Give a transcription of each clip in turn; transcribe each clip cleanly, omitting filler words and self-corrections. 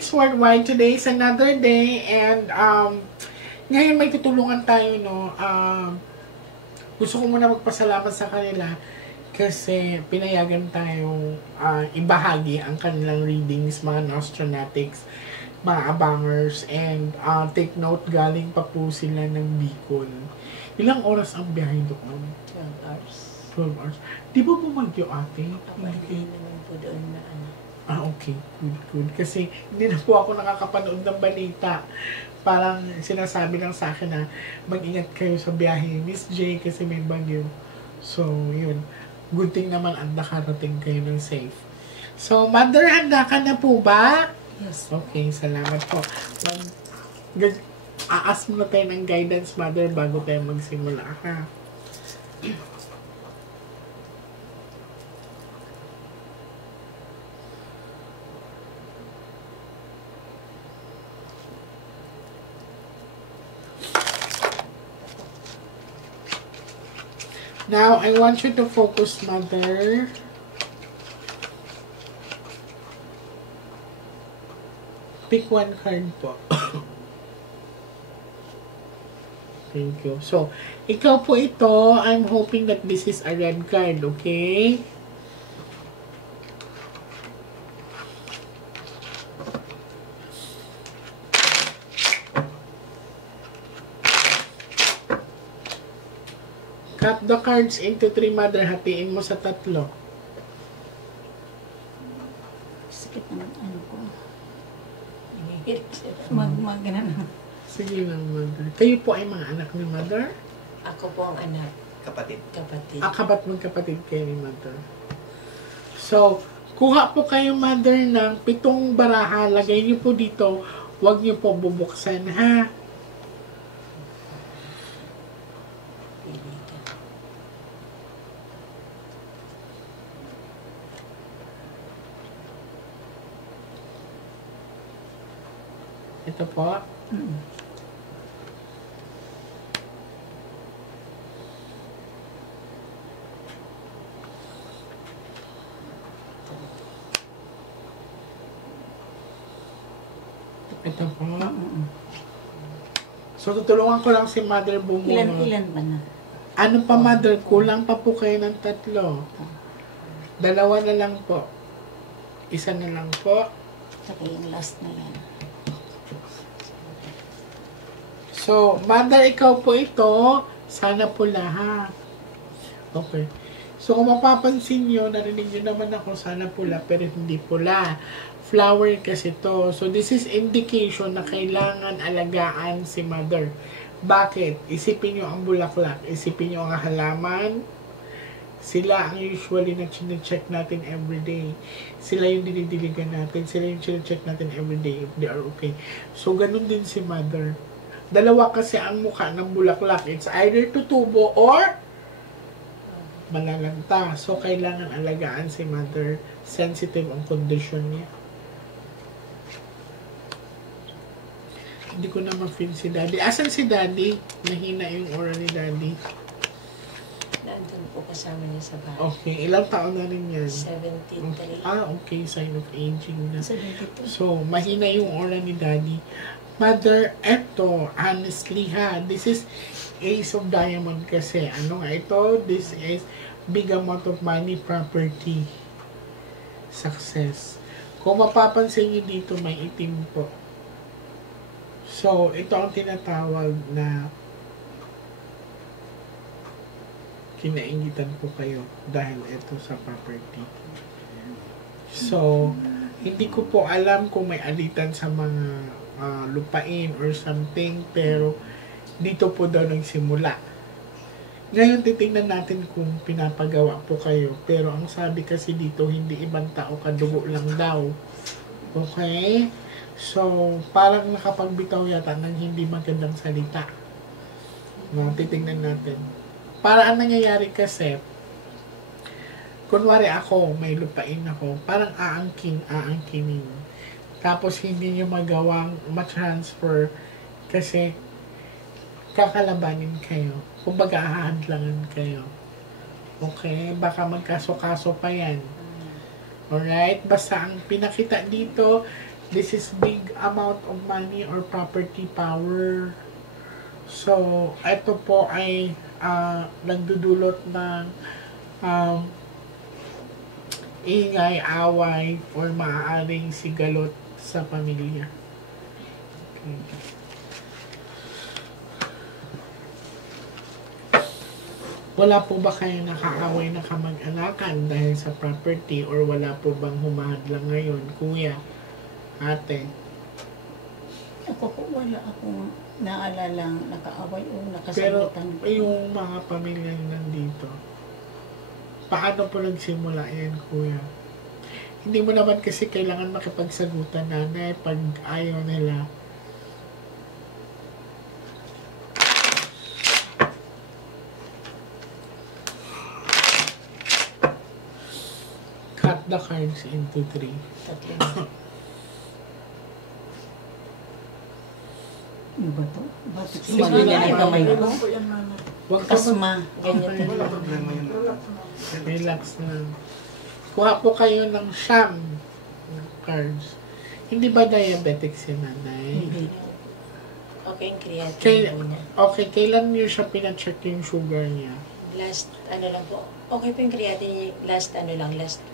It's Worldwide. Today is another day and ngayon may tutulungan tayo, no. Gusto ko muna magpasalamat sa kanila kasi pinayagan tayong ibahagi ang kanilang readings, mga Nostronatics, mga abangers, and take note, galing pa po sila ng Bicol. Ilang oras ang biyahe doon? 12 hours. 12 hours. Di ba bumagyo, ate? Hindi naman po doon na ano. Okay. Good. Kasi hindi na po ako nakakapanood ng balita. Parang sinasabi lang sa akin na mag-ingat kayo sa biyahe, Miss J, kasi may bagyo. So, yun. Good thing naman at nakarating kayo ng safe. So, Mother, handa ka na po ba? Yes. Okay, salamat po. Aas muna tayo ng guidance, Mother, bago tayo magsimula, ha? Now, I want you to focus, Mother. Pick one card po. Thank you. So, ikaw po ito, I'm hoping that this is a red card, okay? Cut the cards into 3, Mother. Hatiin mo sa 3. Sakit naman ano ko. Ganun. Sige lang, Mother. Kayo po ay mga anak ni Mother? Ako po ang anak. Kapatid. Kabat magkapatid kayo ni Mother. So, kuha po kayo, Mother, ng 7 baraha. Lagay niyo po dito. Huwag niyo po bubuksan, ha? Pili ka. Ito po. Ito po. So, tutulungan ko lang si Mother Bumo. Ilan ba na? Ano pa, Mother? Kulang pa po kayo ng 3. 2 na lang po. 1 na lang po. Saka yung last na yan. So, Mother, ikaw po ito. Sana pula, ha? Okay. So, kung mapapansin nyo, narinig nyo naman ako, sana pula, pero hindi pula. Flower kasi to. So, this is indication na kailangan alagaan si Mother. Bakit? Isipin nyo ang bulaklak. Isipin nyo ang halaman. Sila ang usually na check natin everyday. Sila yung dinidiligan natin. Sila yung check natin everyday if they are okay. So, ganun din si Mother. Dalawa kasi ang mukha ng bulaklak. It's either tutubo or malalanta. So, kailangan alagaan si Mother. Sensitive ang condition niya. Hindi ko na ma-feel si Daddy. Asan si Daddy? Mahina yung aura ni Daddy. Nandun po kasama niya sa bahay. Okay. Ilang taon na rin yan? 73. Okay. Sign of aging na. 72. So, mahina yung aura ni Daddy. Mother, eto, honestly ha, this is Ace of Diamond kasi. Ano nga ito? This is big amount of money, property, success. Kung mapapansin nyo dito, may itim po. So, ito ang tinatawag na kinaingitan po kayo dahil ito sa property. So, hindi ko po alam kung may alitan sa mga lupain or something, pero dito po daw nagsimula. Ngayon, titingnan natin kung pinapagawa po kayo. Pero ang sabi kasi dito, hindi ibang tao, kadugo lang daw. Okay? So, parang nakapagbitaw yata ng hindi magandang salita. No, titingnan natin. Para ang nangyayari kasi, kunwari ako, may lupain ako, parang aangkinin. Tapos, hindi nyo magawang ma-transfer kasi kakalabanin kayo. Kumbaga, ahadlangan kayo. Okay? Baka magkaso-kaso pa yan. Alright? Basta ang pinakita dito, This is big amount of money or property power. So, ito po ay nagdudulot ng ingay, away, or maaaring sigalot sa pamilya. Okay. Wala po ba kayo nakaaway na kamag-anakan dahil sa property or wala po bang humahadlang ngayon, kuya, ate? Ako po, wala akong naalalang nakaaway o Pero nakasagutan. yung mga pamilya nandito, paano po nagsimula yan, kuya? Hindi mo naman kasi kailangan makipagsagutan, nanay, pag ayaw nila. Cut the cards into 3. Tatlo. Ano ba to? Bakit Sige, sumaganyan ang mama. kamay ko? Huwag ka Kasma. Ganyan Okay. din. Relax na. Kuha po kayo ng siyam na cards. Hindi ba diabetic si nanay? Hindi. Okay, yung creatinine Kay- po niya. Okay, kailan niyo siya pina-check yung sugar niya? Last, ano lang po. Okay po yung creatinine, last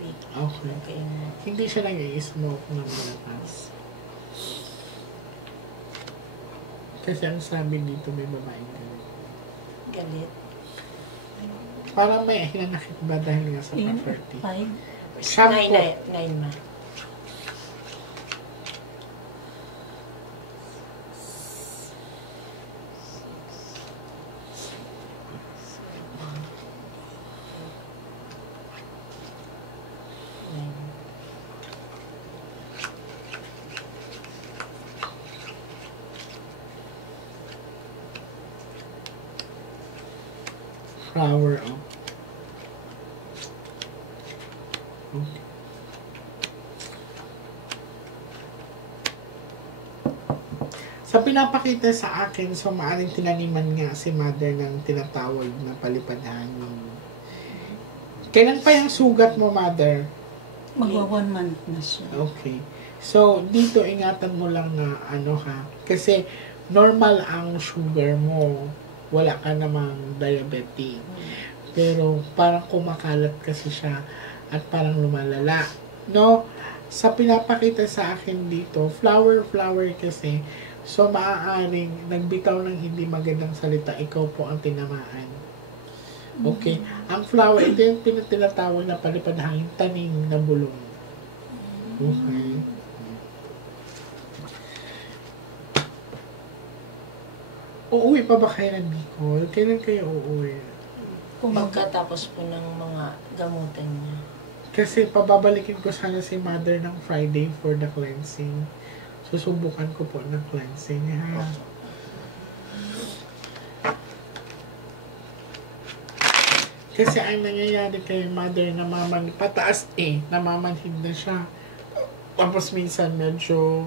week. Okay. Okay. Hindi siya nag-i-smoke ng malakas. Kasi ang sabi dito may babaeng galit. Galit. Parang may hinanakit ba dahil nga sa Ilan? property? 5. Shampoo. Nine ma. Nine. Flower up. Okay. Sa pinapakita sa akin, so maaring tinaniman nga si mother ng tinatawag na palipad hangin. Kailan pa yung sugat mo, mother? Magwa 1 month na siya. Okay. So, dito ingatan mo lang na ano ha. Kasi normal ang sugar mo. Wala ka namang diabetic. Pero parang kumakalat kasi siya at parang lumalala. No? Sa pinapakita sa akin dito, flower kasi. So, maaaring nagbitaw ng hindi magandang salita, ikaw po ang tinamaan. Okay? Ang flower, ito yung tinatawag na palipad hangin, tanim na bulong. Okay? Uuwi pa ba kayo ng Bicol? Kailan kayo uuwi? Pagkatapos po ng mga gamutan niya. Kasi pababalikin ko sana si mother ng Friday for the cleansing. Susubukan ko po ng cleansing, ha? Kasi ang nangyayari kay mother, pataas namamanhid na siya. Tapos minsan medyo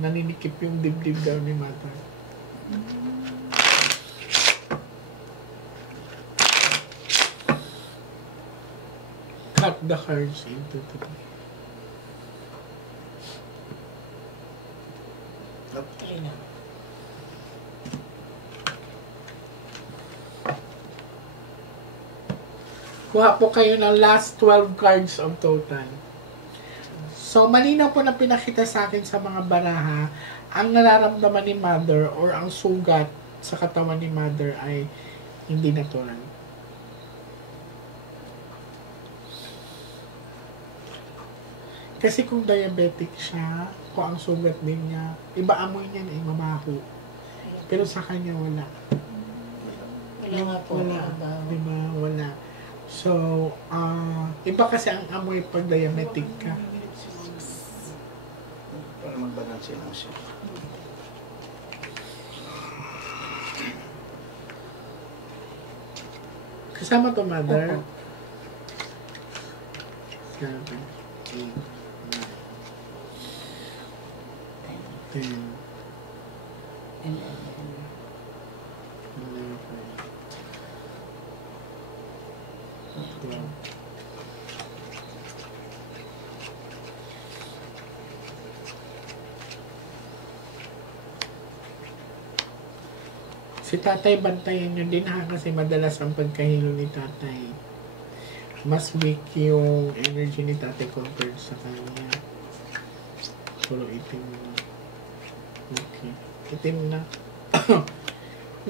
naninikip yung dibdib daw ni mother. Cut the cards into 3. Tuloy na. Kuha po kayo ng last 12 cards of total. So, malinaw po na pinakita sa akin sa mga baraha, ang nararamdaman ni mother or ang sugat sa katawan ni mother ay hindi natural. Kasi kung diabetic siya, kung ang sugat din niya, iba amoy niya na mabaho. Pero sa kanya wala. Wala nga po. Wala. Wala. Diba? Wala. So, iba kasi ang amoy pag diabetic ka. Para magbalanse lang siya. Kasama to, mother? Opo. 7, 8, 9, 10, 11, 12. Si tatay, bantayan nyo din ha, kasi madalas ang pagkahilo ni tatay. Mas weak yung energy ni tatay compared sa kanya. Puro itim na. Okay. Itim na.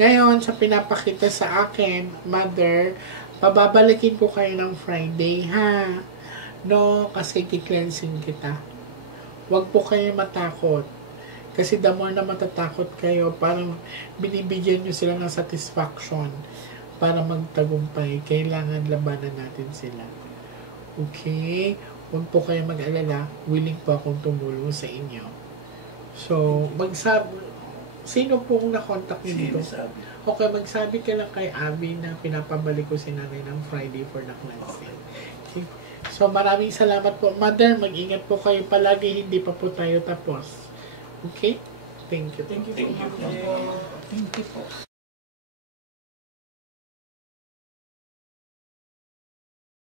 Ngayon, sa pinapakita sa akin, mother, pababalikin ko kayo ng Friday, ha? No, kasi kikleansing kita. Huwag po kayo matakot. Kasi the more na matatakot kayo, parang binibigyan nyo sila ng satisfaction para magtagumpay. Kailangan labanan natin sila. Okay? Huwag po kayo mag-alala. Willing po akong tumulong sa inyo. So, sino po kung na-contact nyo dito? Okay, magsabi ka lang kay Abby na pinapabalik ko si nanay ng Friday for the cleansing. Okay. So, maraming salamat po. Mother, mag-ingat po kayo palagi. Hindi pa po tayo tapos. Okay? Thank you. Thank you. Thank you po.